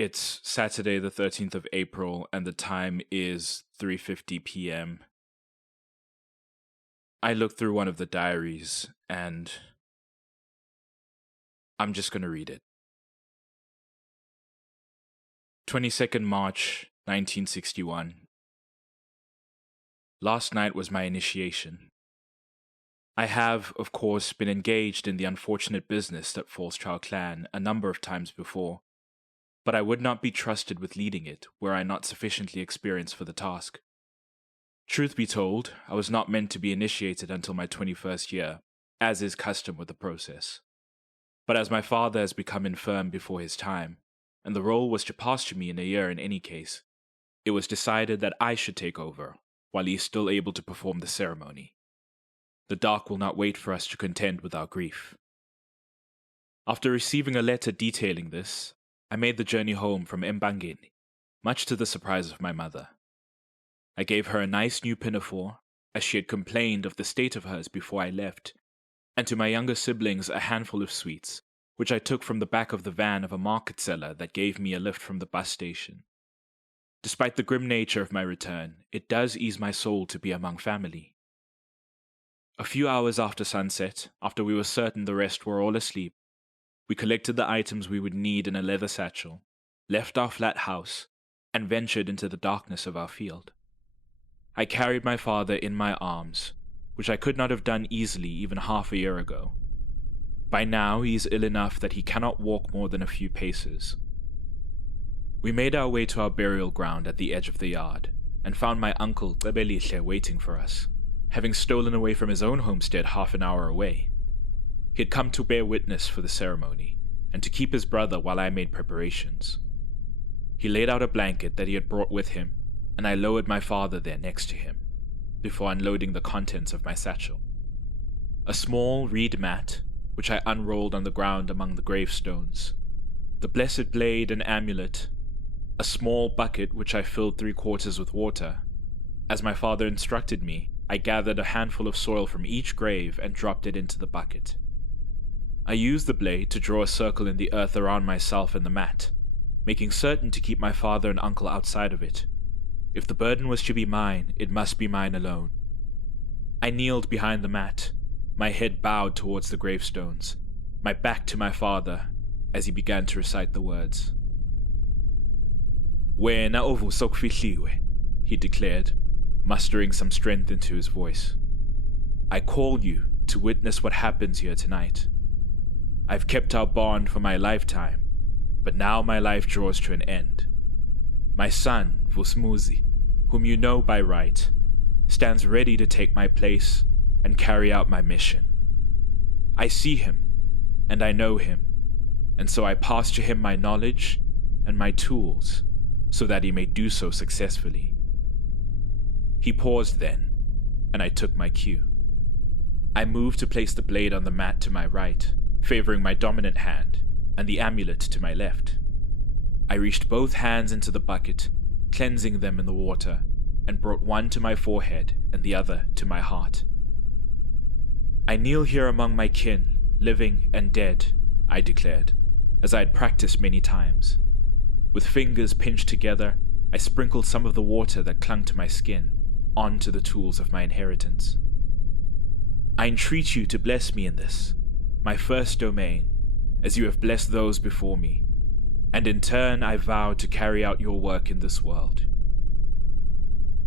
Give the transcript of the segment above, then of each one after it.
It's Saturday the 13th of April and the time is 3:50 p.m. I looked through one of the diaries and I'm just going to read it. 22nd March 1961. Last night was my initiation. I have, of course, been engaged in the unfortunate business that falls to our clan a number of times before, but I would not be trusted with leading it were I not sufficiently experienced for the task. Truth be told, I was not meant to be initiated until my 21st year, as is custom with the process. But as my father has become infirm before his time, and the role was to pass to me in a year in any case, it was decided that I should take over, while he is still able to perform the ceremony. The dark will not wait for us to contend with our grief. After receiving a letter detailing this, I made the journey home from Dingane, much to the surprise of my mother. I gave her a nice new pinafore, as she had complained of the state of hers before I left, and to my younger siblings a handful of sweets, which I took from the back of the van of a market seller that gave me a lift from the bus station. Despite the grim nature of my return, it does ease my soul to be among family. A few hours after sunset, after we were certain the rest were all asleep, we collected the items we would need in a leather satchel, left our flat house, and ventured into the darkness of our field. I carried my father in my arms, which I could not have done easily even half a year ago. By now he is ill enough that he cannot walk more than a few paces. We made our way to our burial ground at the edge of the yard, and found my uncle Dlamini waiting for us, having stolen away from his own homestead half an hour away. He had come to bear witness for the ceremony, and to keep his brother while I made preparations. He laid out a blanket that he had brought with him, and I lowered my father there next to him, before unloading the contents of my satchel. A small reed mat, which I unrolled on the ground among the gravestones, the blessed blade and amulet, a small bucket which I filled 3/4 with water. As my father instructed me, I gathered a handful of soil from each grave and dropped it into the bucket. I used the blade to draw a circle in the earth around myself and the mat, making certain to keep my father and uncle outside of it. If the burden was to be mine, it must be mine alone. I kneeled behind the mat, my head bowed towards the gravestones, my back to my father, as he began to recite the words. "Wena ovusokufihliwe," he declared, mustering some strength into his voice. "I call you to witness what happens here tonight. I've kept our bond for my lifetime, but now my life draws to an end. My son, Vusmuzi, whom you know by right, stands ready to take my place and carry out my mission. I see him, and I know him, and so I pass to him my knowledge and my tools, so that he may do so successfully." He paused then, and I took my cue. I moved to place the blade on the mat to my right, favoring my dominant hand, and the amulet to my left. I reached both hands into the bucket, cleansing them in the water, and brought one to my forehead and the other to my heart. "I kneel here among my kin, living and dead," I declared, as I had practiced many times. With fingers pinched together, I sprinkled some of the water that clung to my skin onto the tools of my inheritance. "I entreat you to bless me in this, my first domain, as you have blessed those before me, and in turn I vow to carry out your work in this world."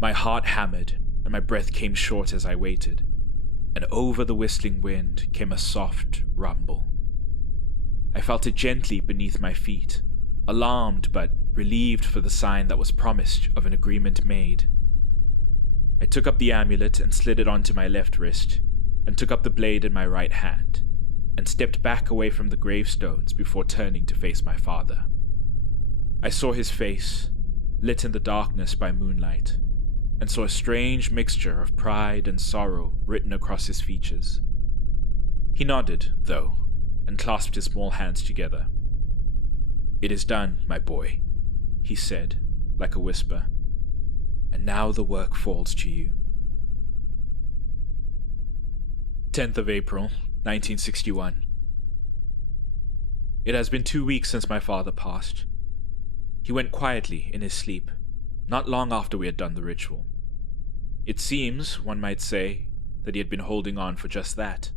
My heart hammered, and my breath came short as I waited, and over the whistling wind came a soft rumble. I felt it gently beneath my feet, alarmed but relieved for the sign that was promised of an agreement made. I took up the amulet and slid it onto my left wrist, and took up the blade in my right hand, and stepped back away from the gravestones before turning to face my father. I saw his face, lit in the darkness by moonlight, and saw a strange mixture of pride and sorrow written across his features. He nodded, though, and clasped his small hands together. "It is done, my boy," he said, like a whisper, "and now the work falls to you." 10th of April, 1961. It has been 2 weeks since my father passed. He went quietly in his sleep, not long after we had done the ritual. It seems, one might say, that he had been holding on for just that.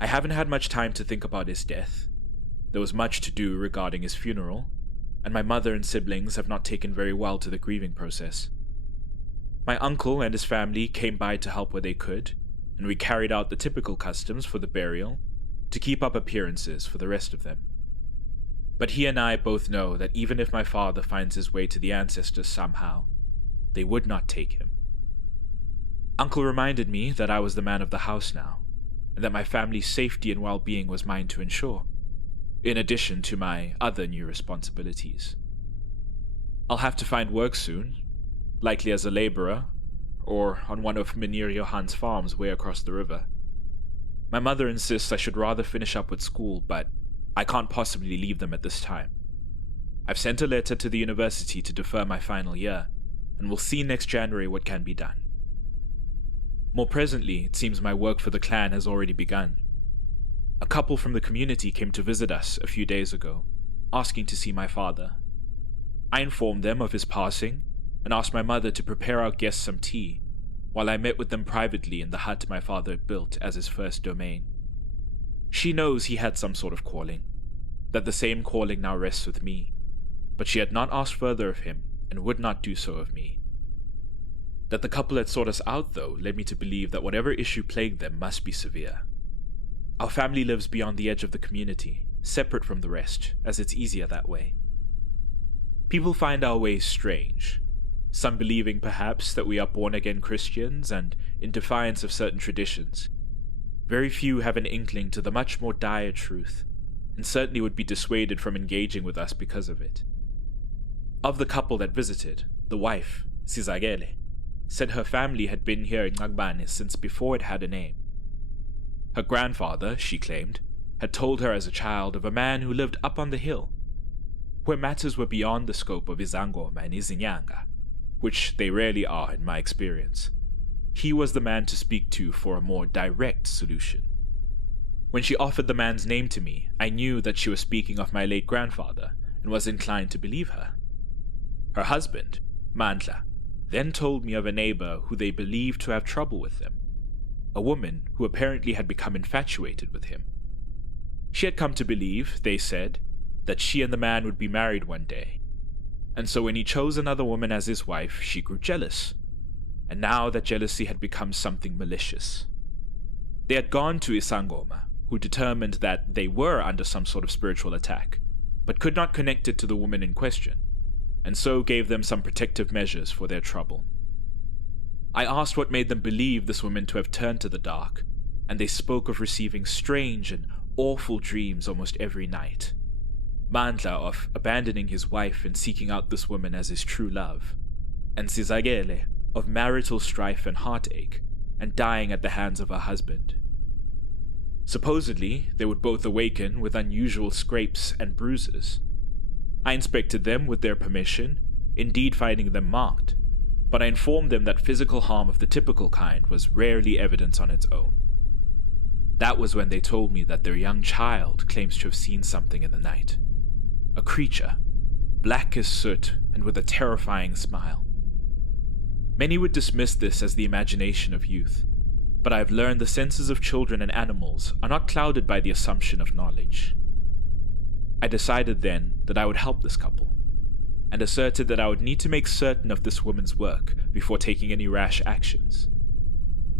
I haven't had much time to think about his death. There was much to do regarding his funeral, and my mother and siblings have not taken very well to the grieving process. My uncle and his family came by to help where they could, and we carried out the typical customs for the burial to keep up appearances for the rest of them. But he and I both know that even if my father finds his way to the ancestors somehow, they would not take him. Uncle reminded me that I was the man of the house now, and that my family's safety and well-being was mine to ensure, in addition to my other new responsibilities. I'll have to find work soon, likely as a laborer, or on one of Mynheer Johan's farms way across the river. My mother insists I should rather finish up with school, but I can't possibly leave them at this time. I've sent a letter to the university to defer my final year, and we'll see next January what can be done. More presently, it seems my work for the clan has already begun. A couple from the community came to visit us a few days ago, asking to see my father. I informed them of his passing, and asked my mother to prepare our guests some tea, while I met with them privately in the hut my father had built as his first domain. She knows he had some sort of calling, that the same calling now rests with me, but she had not asked further of him, and would not do so of me. That the couple had sought us out, though, led me to believe that whatever issue plagued them must be severe. Our family lives beyond the edge of the community, separate from the rest, as it's easier that way. People find our ways strange, some believing perhaps that we are born-again Christians and in defiance of certain traditions. Very few have an inkling to the much more dire truth, and certainly would be dissuaded from engaging with us because of it. Of the couple that visited, the wife, Sandile, said her family had been here in Dlamini since before it had a name. Her grandfather, she claimed, had told her as a child of a man who lived up on the hill, where matters were beyond the scope of izangoma and izinyanga, which they rarely are in my experience. He was the man to speak to for a more direct solution. When she offered the man's name to me, I knew that she was speaking of my late grandfather, and was inclined to believe her. Her husband, Mandla, then told me of a neighbor who they believed to have trouble with them, a woman who apparently had become infatuated with him. She had come to believe, they said, that she and the man would be married one day, and so when he chose another woman as his wife, she grew jealous, and now that jealousy had become something malicious. They had gone to Isangoma, who determined that they were under some sort of spiritual attack, but could not connect it to the woman in question, and so gave them some protective measures for their trouble. I asked what made them believe this woman to have turned to the dark, and they spoke of receiving strange and awful dreams almost every night. Mandla of abandoning his wife and seeking out this woman as his true love, and Sandile of marital strife and heartache, and dying at the hands of her husband. Supposedly, they would both awaken with unusual scrapes and bruises. I inspected them with their permission, indeed finding them marked, but I informed them that physical harm of the typical kind was rarely evidence on its own. That was when they told me that their young child claims to have seen something in the night. A creature, black as soot and with a terrifying smile. Many would dismiss this as the imagination of youth, but I have learned the senses of children and animals are not clouded by the assumption of knowledge. I decided then that I would help this couple, and asserted that I would need to make certain of this woman's work before taking any rash actions.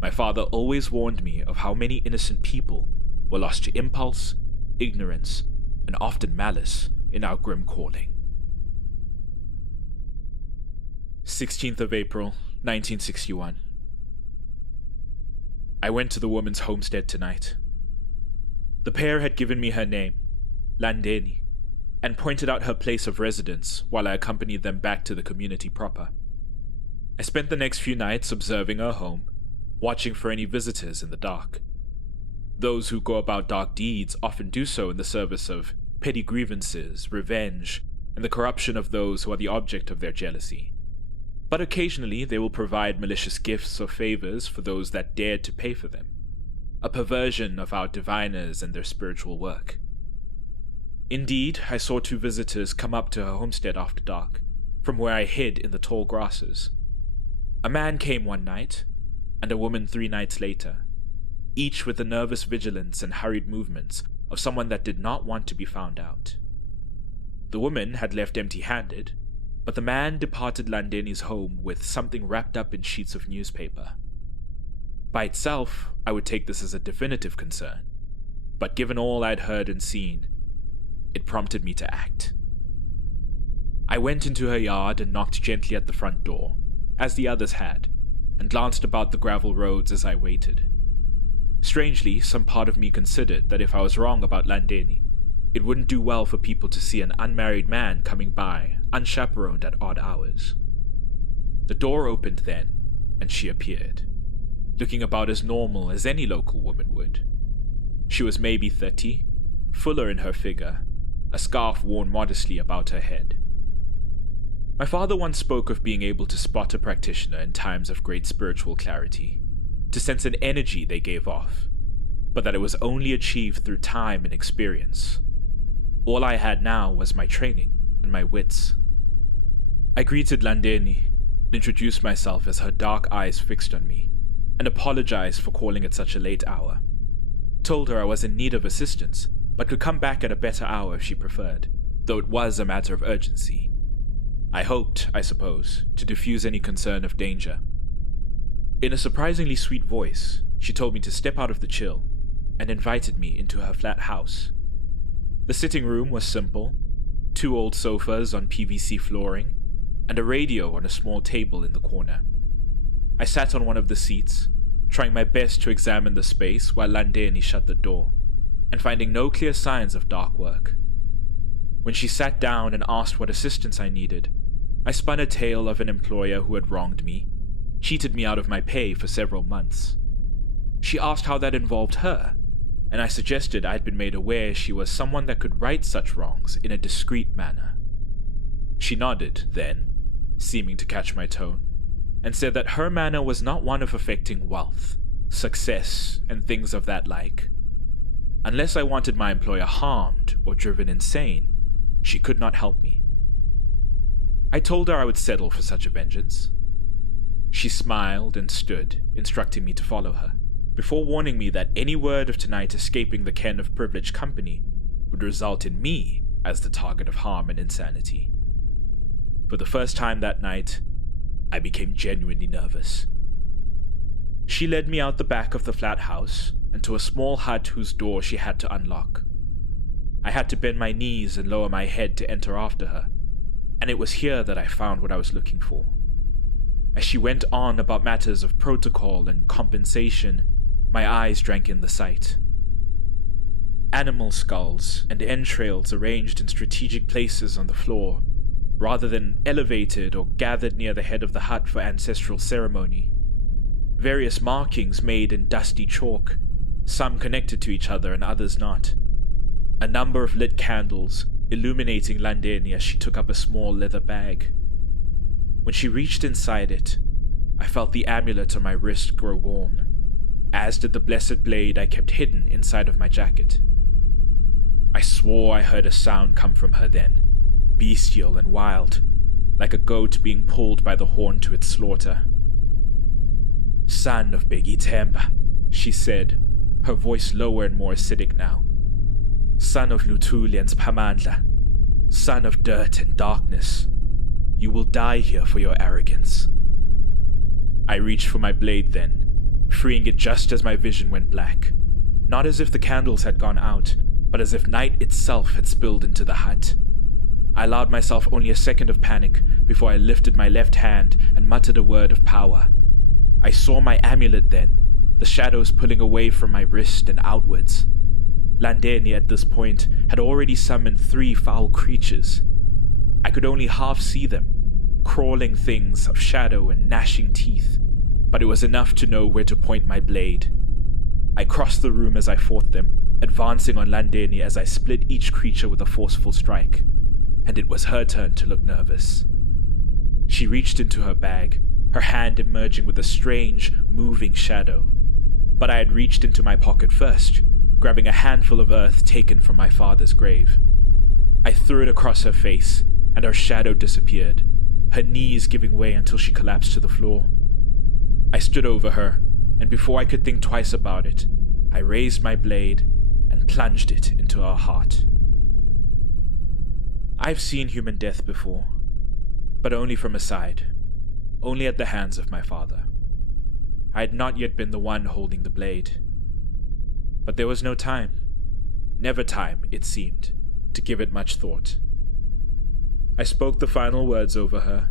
My father always warned me of how many innocent people were lost to impulse, ignorance, and often malice in our grim calling. 16th of April, 1961. I went to the woman's homestead tonight. The pair had given me her name, Dlamini, and pointed out her place of residence while I accompanied them back to the community proper. I spent the next few nights observing her home, watching for any visitors in the dark. Those who go about dark deeds often do so in the service of petty grievances, revenge, and the corruption of those who are the object of their jealousy. But occasionally they will provide malicious gifts or favors for those that dared to pay for them, a perversion of our diviners and their spiritual work. Indeed, I saw two visitors come up to her homestead after dark, from where I hid in the tall grasses. A man came one night, and a woman 3 nights later, each with the nervous vigilance and hurried movements of someone that did not want to be found out. The woman had left empty-handed, but the man departed Landeni's home with something wrapped up in sheets of newspaper. By itself, I would take this as a definitive concern, but given all I'd heard and seen, it prompted me to act. I went into her yard and knocked gently at the front door, as the others had, and glanced about the gravel roads as I waited. Strangely, some part of me considered that if I was wrong about Dlamini, it wouldn't do well for people to see an unmarried man coming by, unchaperoned at odd hours. The door opened then, and she appeared, looking about as normal as any local woman would. She was maybe 30, fuller in her figure, a scarf worn modestly about her head. My father once spoke of being able to spot a practitioner in times of great spiritual clarity, to sense an energy they gave off, but that it was only achieved through time and experience. All I had now was my training and my wits. I greeted Dlamini, introduced myself as her dark eyes fixed on me, and apologized for calling at such a late hour. Told her I was in need of assistance, but could come back at a better hour if she preferred, though it was a matter of urgency. I hoped, I suppose, to diffuse any concern of danger. In a surprisingly sweet voice, she told me to step out of the chill, and invited me into her flat house. The sitting room was simple, 2 old sofas on PVC flooring, and a radio on a small table in the corner. I sat on one of the seats, trying my best to examine the space while Dlamini shut the door, and finding no clear signs of dark work. When she sat down and asked what assistance I needed, I spun a tale of an employer who had wronged me, cheated me out of my pay for several months. She asked how that involved her, and I suggested I had been made aware she was someone that could right such wrongs in a discreet manner. She nodded, then, seeming to catch my tone, and said that her manner was not one of affecting wealth, success, and things of that like. Unless I wanted my employer harmed or driven insane, she could not help me. I told her I would settle for such a vengeance. She smiled and stood, instructing me to follow her, before warning me that any word of tonight escaping the ken of privileged company would result in me as the target of harm and insanity. For the first time that night, I became genuinely nervous. She led me out the back of the flat house and to a small hut whose door she had to unlock. I had to bend my knees and lower my head to enter after her, and it was here that I found what I was looking for. As she went on about matters of protocol and compensation, my eyes drank in the sight. Animal skulls and entrails arranged in strategic places on the floor, rather than elevated or gathered near the head of the hut for ancestral ceremony. Various markings made in dusty chalk, some connected to each other and others not. A number of lit candles illuminating Dlamini as she took up a small leather bag. When she reached inside it, I felt the amulet on my wrist grow warm, as did the blessed blade I kept hidden inside of my jacket. I swore I heard a sound come from her then, bestial and wild, like a goat being pulled by the horn to its slaughter. "Son of Begi Temba," she said, her voice lower and more acidic now. "Son of Lutulian's Pamandla, son of dirt and darkness, you will die here for your arrogance." I reached for my blade then, freeing it just as my vision went black, not as if the candles had gone out, but as if night itself had spilled into the hut. I allowed myself only a second of panic before I lifted my left hand and muttered a word of power. I saw my amulet then, the shadows pulling away from my wrist and outwards. Dlamini at this point had already summoned 3 foul creatures. I could only half see them, crawling things of shadow and gnashing teeth, but it was enough to know where to point my blade. I crossed the room as I fought them, advancing on Dlamini as I split each creature with a forceful strike, and it was her turn to look nervous. She reached into her bag, her hand emerging with a strange, moving shadow, but I had reached into my pocket first, grabbing a handful of earth taken from my father's grave. I threw it across her face, and her shadow disappeared, her knees giving way until she collapsed to the floor. I stood over her, and before I could think twice about it, I raised my blade and plunged it into her heart. I've seen human death before, but only from a side, only at the hands of my father. I had not yet been the one holding the blade. But there was no time, never time, it seemed, to give it much thought. I spoke the final words over her,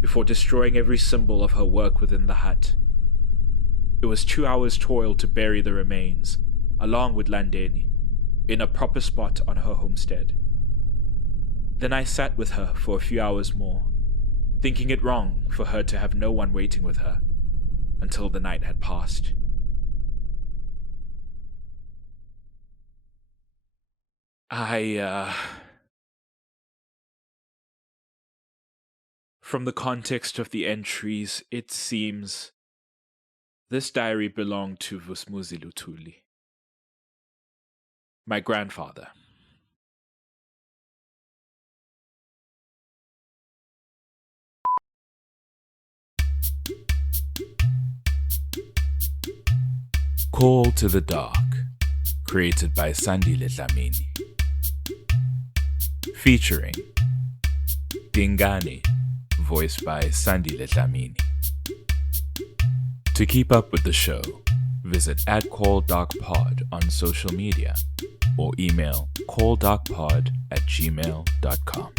before destroying every symbol of her work within the hut. It was 2 hours' toil to bury the remains, along with Dlamini, in a proper spot on her homestead. Then I sat with her for a few hours more, thinking it wrong for her to have no one waiting with her, until the night had passed. From the context of the entries, it seems this diary belonged to Vusmuzi Lutuli, my grandfather. Call to the Dark, created by Sandile Dlamini. Featuring Dingane, voiced by Sandile Dlamini. To keep up with the show, visit @CallDarkPod on social media or email calldarkpod@gmail.com.